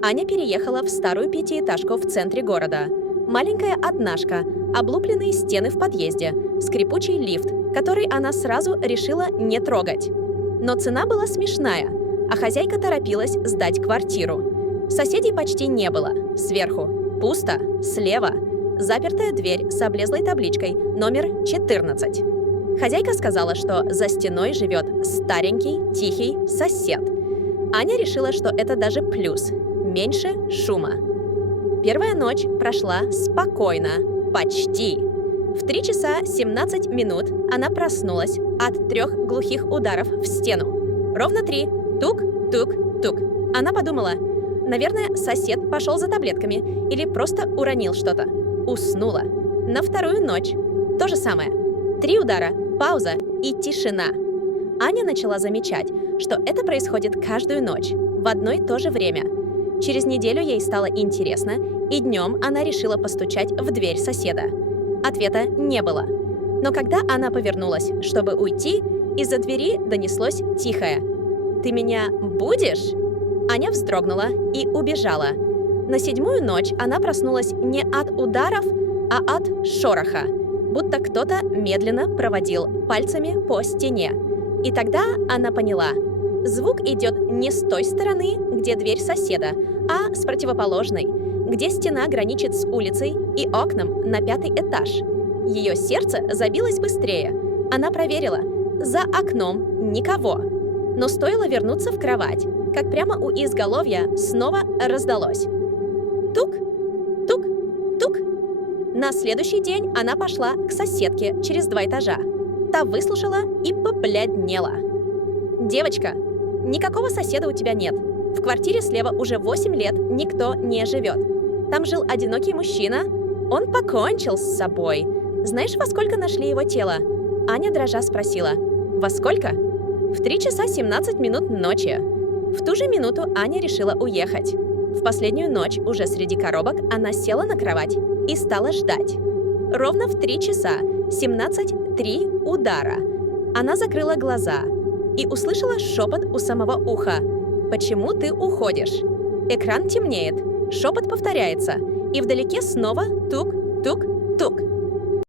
Аня переехала в старую пятиэтажку в центре города. Маленькая однашка, облупленные стены в подъезде, скрипучий лифт, который она сразу решила не трогать. Но цена была смешная, а хозяйка торопилась сдать квартиру. Соседей почти не было. Сверху пусто, слева запертая дверь с облезлой табличкой номер 14. Хозяйка сказала, что за стеной живет старенький, тихий сосед. Аня решила, что это даже плюс. Меньше шума. Первая ночь прошла спокойно. Почти. В 3 часа 17 минут она проснулась от 3 глухих ударов в стену. Ровно 3. Тук, тук, тук. Она подумала, наверное, сосед пошел за таблетками или просто уронил что-то. Уснула. На вторую ночь то же самое. 3 удара, пауза и тишина. Аня начала замечать, что это происходит каждую ночь, в одно и то же время. Через неделю ей стало интересно, и днем она решила постучать в дверь соседа. Ответа не было. Но когда она повернулась, чтобы уйти, из-за двери донеслось тихое: «Ты меня будешь?» Аня вздрогнула и убежала. На 7-ю ночь она проснулась не от ударов, а от шороха, будто кто-то медленно проводил пальцами по стене. И тогда она поняла: звук идет не с той стороны, где дверь соседа, а с противоположной, где стена граничит с улицей и окном на 5-й этаж. Ее сердце забилось быстрее. Она проверила: за окном никого. Но стоило вернуться в кровать, как прямо у изголовья снова раздалось: тук, тук, тук. На следующий день она пошла к соседке через 2 этажа. Та выслушала и побледнела. «Девочка, никакого соседа у тебя нет. В квартире слева уже 8 лет никто не живет. Там жил одинокий мужчина. Он покончил с собой. Знаешь, во сколько нашли его тело?» Аня дрожа спросила: «Во сколько?» «В 3 часа 17 минут ночи». В ту же минуту Аня решила уехать. В последнюю ночь уже среди коробок она села на кровать и стала ждать. Ровно в 3 часа 17:03 удара она закрыла глаза и услышала шепот у самого уха: «Почему ты уходишь?» Экран темнеет, шепот повторяется, и вдалеке снова тук-тук-тук.